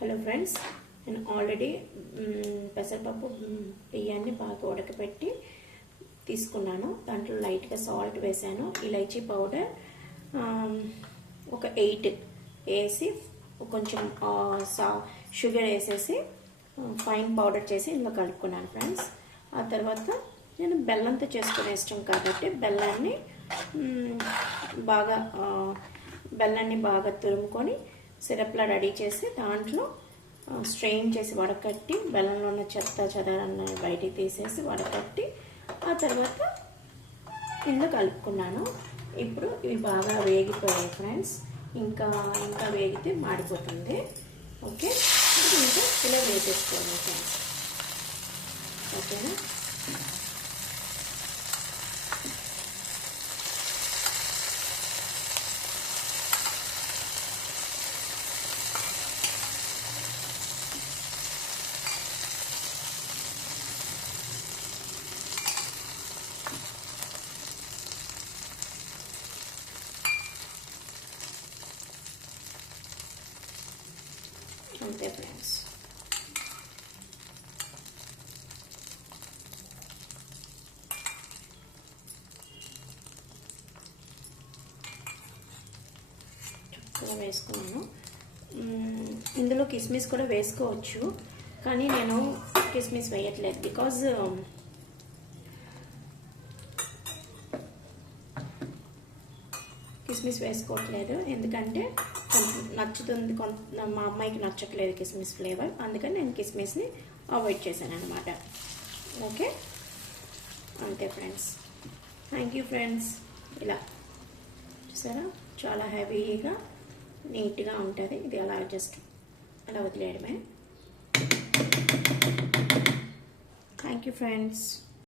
Hello friends, నేను already పెసరపప్పు బియ్యాన్ని బాగా ఉడకపెట్టి తీసుకున్నాను. దాంట్లో లైట్గా సాల్ట్ వేసాను, ఇలైచీ పౌడర్ ఒక 8 వేసి కొంచెం షుగర్ వేసేసి ఫైన్ పౌడర్ చేసి ఇందులో కలుపుకున్నాను ఫ్రెండ్స్. ఆ తర్వాత నేను బెల్లంతో చేసుకునే ఇష్టం కాబట్టి బెల్లాన్ని బాగా తురుముకొని సిరప్లా రెడీ చేసి దాంట్లో స్ట్రెయిన్ చేసి వడకట్టి బెల్లంలో ఉన్న చెత్త చెదారాన్ని బయటికి తీసేసి వడకట్టి ఆ తర్వాత ఇందులో కలుపుకున్నాను. ఇప్పుడు ఇవి బాగా వేగిపోయాయి ఫ్రెండ్స్. ఇంకా వేగితే మాడిపోతుంది. ఓకే, ఇంకా ఇలా వేసేసుకోండి ఫ్రెండ్స్. ఓకేనా? అంతే ఫ్రెండ్స్. చక్కగా వేసుకున్నాను. ఇందులో కిస్మిస్ కూడా వేసుకోవచ్చు, కానీ నేను కిస్మిస్ వేయట్లేదు. బికాజ్ కిస్మిస్ వేసుకోవట్లేదు ఎందుకంటే నచ్చుతుంది, మా అమ్మాయికి నచ్చట్లేదు కిస్మిస్ ఫ్లేవర్. అందుకని నేను కిస్మిస్ని అవాయిడ్ చేశాను అనమాట. ఓకే, అంతే ఫ్రెండ్స్. Thank you friends. ఇలా చూసారా, చాలా హెవీగా నీట్గా ఉంటుంది. ఇది అలా జస్ట్ అలా వదిలేయడమే. Thank you friends.